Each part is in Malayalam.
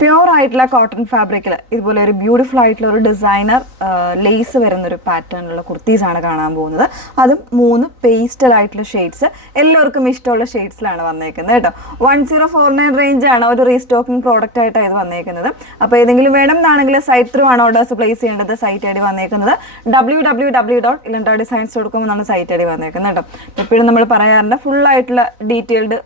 പ്യുവർ ആയിട്ടുള്ള കോട്ടൺ ഫാബ്രിക്കിൽ ഇതുപോലെ ഒരു ബ്യൂട്ടിഫുൾ ആയിട്ടുള്ള ഒരു ഡിസൈനർ ലേസ് വരുന്നൊരു പാറ്റേണിലുള്ള കുർത്തീസാണ് കാണാൻ പോകുന്നത്. അതും 3 പേസ്റ്റൽ ആയിട്ടുള്ള ഷെയ്ഡ്സ്, എല്ലാവർക്കും ഇഷ്ടമുള്ള ഷെയ്ഡ്സിലാണ് വന്നേക്കുന്നത് കേട്ടോ. 1049 റേഞ്ചാണ്, ഒരു റീസ്റ്റോക്കിംഗ് പ്രോഡക്റ്റ് ആയിട്ടാണ് ഇത് വന്നേക്കുന്നത്. അപ്പോൾ ഏതെങ്കിലും വേണം എന്നാണെങ്കിൽ സൈറ്റ് ത്രൂ ആണ് ഓർഡേഴ്സ് പ്ലേസ് ചെയ്യേണ്ടത്. സൈറ്റ് ഐ ഡി വന്നേക്കുന്നത് www.ilantradesigns.com എന്നാണ് സൈറ്റ് ഐ ഡി വന്നേക്കുന്നത് കേട്ടോ. എപ്പോഴും നമ്മൾ പറയാറുണ്ട് ഫുൾ ആയിട്ടുള്ള ഡീറ്റെയിൽഡ്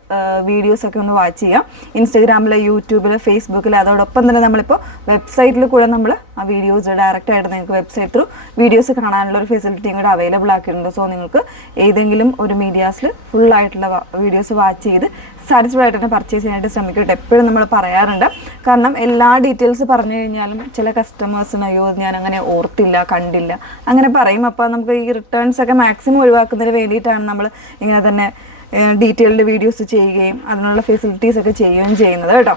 വീഡിയോസ് ഒക്കെ ഒന്ന് വാച്ച് ചെയ്യാം. ഇൻസ്റ്റഗ്രാമിൽ, യൂട്യൂബിൽ, ഫേസ്ബുക്കിൽ, അതോടൊപ്പം തന്നെ നമ്മളിപ്പോൾ വെബ്സൈറ്റിൽ കൂടെ നമ്മൾ ആ വീഡിയോസ് ഡയറക്റ്റ് ആയിട്ട് നിങ്ങൾക്ക് വെബ്സൈറ്റ് ത്രൂ വീഡിയോസ് കാണാനുള്ള ഒരു ഫെസിലിറ്റിയും കൂടെ അവൈലബിൾ ആക്കിയിട്ടുണ്ട്. സോ നിങ്ങൾക്ക് ഏതെങ്കിലും ഒരു മീഡിയാസിൽ ഫുൾ ആയിട്ടുള്ള വീഡിയോസ് വാച്ച് ചെയ്ത് സാറ്റിസ്ഫൈഡ് ആയിട്ട് തന്നെ പർച്ചേസ് ചെയ്യാനായിട്ട് ശ്രമിക്കട്ടെ. എപ്പോഴും നമ്മൾ പറയാറുണ്ട്, കാരണം എല്ലാ ഡീറ്റെയിൽസ് പറഞ്ഞു കഴിഞ്ഞാലും ചില കസ്റ്റമേഴ്സിന് അയ്യോ ഞാൻ അങ്ങനെ ഓർത്തില്ല, കണ്ടില്ല, അങ്ങനെ പറയും. അപ്പോൾ നമുക്ക് ഈ റിട്ടേൺസ് ഒക്കെ മാക്സിമം ഒഴിവാക്കുന്നതിന് വേണ്ടിയിട്ടാണ് നമ്മൾ ഇങ്ങനെ തന്നെ ഡീറ്റെയിൽഡ് വീഡിയോസ് ചെയ്യുകയും അതിനുള്ള ഫെസിലിറ്റീസ് ഒക്കെ ചെയ്യുകയും ചെയ്യുന്നത് കേട്ടോ.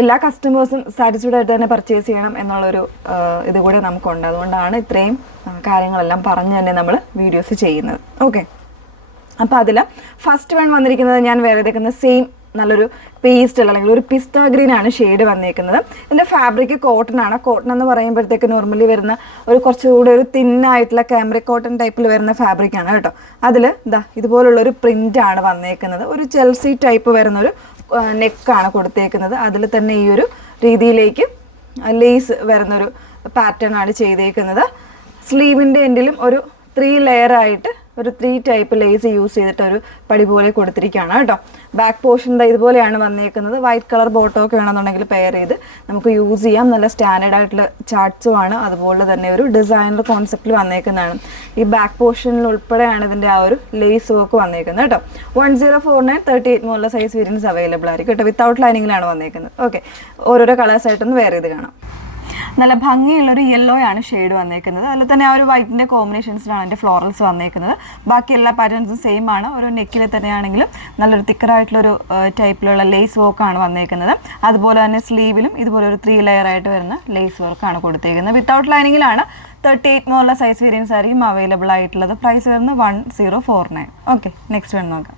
എല്ലാ കസ്റ്റമേഴ്സും സാറ്റിസ്ഫൈഡ് ആയിട്ട് തന്നെ പർച്ചേസ് ചെയ്യണം എന്നുള്ളൊരു ഇതുകൂടെ നമുക്കുണ്ട്. അതുകൊണ്ടാണ് ഇത്രയും കാര്യങ്ങളെല്ലാം പറഞ്ഞ് തന്നെ നമ്മൾ വീഡിയോസ് ചെയ്യുന്നത്. ഓക്കെ, അപ്പോൾ അതിൽ ഫസ്റ്റ് വൺ വന്നിരിക്കുന്നത് ഞാൻ വേറെ എടുക്കുന്ന സെയിം നല്ലൊരു പേസ്റ്റൽ അല്ലെങ്കിൽ ഒരു പിസ്ത ഗ്രീൻ ആണ് ഷെയ്ഡ് വന്നേക്കുന്നത്. ഇതിൻ്റെ ഫാബ്രിക് കോട്ടൺ ആണ്. കോട്ടൺ എന്ന് പറയുമ്പോഴത്തേക്ക് നോർമലി വരുന്ന ഒരു കുറച്ചുകൂടി ഒരു തിന്നായിട്ടുള്ള കാമറിക് കോട്ടൺ ടൈപ്പിൽ വരുന്ന ഫാബ്രിക് ആണ് കേട്ടോ. അതിൽ ഇതുപോലുള്ളൊരു പ്രിൻ്റ് ആണ് വന്നേക്കുന്നത്. ഒരു ചെൽസി ടൈപ്പ് വരുന്നൊരു നെക്കാണ് കൊടുത്തേക്കുന്നത്. അതിൽ തന്നെ ഈ ഒരു രീതിയിലേക്ക് ലേസ് വരുന്നൊരു പാറ്റേൺ ആണ് ചെയ്തേക്കുന്നത്. സ്ലീവിൻ്റെ എൻഡിലും ഒരു 3 ലെയർ ആയിട്ട് ഒരു 3 ടൈപ്പ് ലേസ് യൂസ് ചെയ്തിട്ട് ഒരു പടി പോലെ കൊടുത്തിരിക്കുകയാണ് കേട്ടോ. ബാക്ക് പോർഷൻ ഇതുപോലെയാണ് വന്നേക്കുന്നത്. വൈറ്റ് കളർ ബോട്ടോ ഒക്കെ വേണമെന്നുണ്ടെങ്കിൽ പെയർ ചെയ്ത് നമുക്ക് യൂസ് ചെയ്യാം. നല്ല സ്റ്റാൻഡേർഡ് ആയിട്ടുള്ള ചാർട്ട്സും ആണ്. അതുപോലെ തന്നെ ഒരു ഡിസൈനർ കോൺസെപ്റ്റിൽ വന്നേക്കുന്നതാണ്. ഈ ബാക്ക് പോർഷനിൽ ഉൾപ്പെടെയാണ് ഇതിൻ്റെ ആ ഒരു ലേസ് വർക്ക് വന്നേക്കുന്നത് കേട്ടോ. 1049 38 മുതലുള്ള സൈസ് വേരിയൻസ് അവൈലബിൾ ആയിരിക്കും കേട്ടോ. വിത്തൗട്ട് ലൈനിങ്ങിലാണ് വന്നേക്കുന്നത്. ഓക്കെ, ഓരോരോ കളേഴ്സായിട്ടൊന്ന് വേറെ ചെയ്ത് കാണാം. നല്ല ഭംഗിയുള്ളൊരു യെല്ലോ ആണ് ഷെയ്ഡ് വന്നേക്കുന്നത്. അതിൽ തന്നെ ആ ഒരു വൈറ്റിൻ്റെ കോമ്പിനേഷൻസിലാണ് എൻ്റെ ഫ്ലോറൽസ് വന്നേക്കുന്നത്. ബാക്കി എല്ലാ പാറ്റേൺസും സെയിം ആണ്. ഒരു നെക്കിൽ തന്നെയാണെങ്കിലും നല്ലൊരു തിക്കറായിട്ടുള്ളൊരു ടൈപ്പിലുള്ള ലേസ് വർക്കാണ് വന്നേക്കുന്നത്. അതുപോലെ തന്നെ സ്ലീവിലും ഇതുപോലെ ഒരു 3 ലെയർ ആയിട്ട് വരുന്ന ലേസ് വർക്കാണ് കൊടുത്തേക്കുന്നത്. വിത്തൗട്ട് ലൈനിങ്ങിലാണ്. 38 മുതലുള്ള സൈസ് വേരിയൻസ് ആയിരിക്കും അവൈലബിൾ ആയിട്ടുള്ളത്. പ്രൈസ് വരുന്നത് 1049. ഓക്കെ, നെക്സ്റ്റ് വൺ നോക്കാം.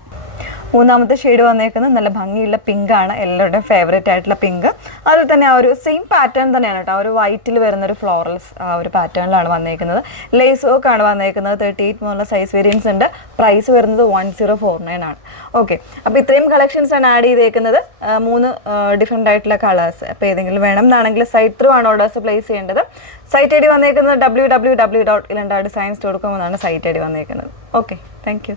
മൂന്നാമത്തെ ഷെയ്ഡ് വന്നേക്കുന്നത് നല്ല ഭംഗിയുള്ള പിങ്ക് ആണ്, എല്ലാവരുടെയും ഫേവറേറ്റ് ആയിട്ടുള്ള പിങ്ക്. അതിൽ തന്നെ ആ ഒരു സെയിം പാറ്റേൺ തന്നെയാണ് കേട്ടോ. ആ ഒരു വൈറ്റിൽ വരുന്നൊരു ഫ്ലോറൽസ് ആ ഒരു പാറ്റേണിലാണ് വന്നേക്കുന്നത്. ലേസ് വർക്ക് ആണ് വന്നേക്കുന്നത്. 38 മുതലുള്ള സൈസ് വേരിയൻസ് ഉണ്ട്. പ്രൈസ് വരുന്നത് 1049 ആണ്. ഓക്കെ, അപ്പോൾ ഇത്രയും കളക്ഷൻസ് ആണ് ആഡ് ചെയ്തേക്കുന്നത്. 3 ഡിഫറെൻ്റ് ആയിട്ടുള്ള കളേഴ്സ്. അപ്പോൾ ഏതെങ്കിലും വേണം എന്നാണെങ്കിൽ സൈറ്റ് ത്രൂ ആണ് ഓർഡേഴ്സ് പ്ലേസ് ചെയ്യേണ്ടത്. സൈറ്റ് ഐ ഡി വന്നേക്കുന്നത് www.ilantradesigns.com എന്നാണ് സൈറ്റ് ഐ ഡി വന്നേക്കുന്നത്. Okay, thank you.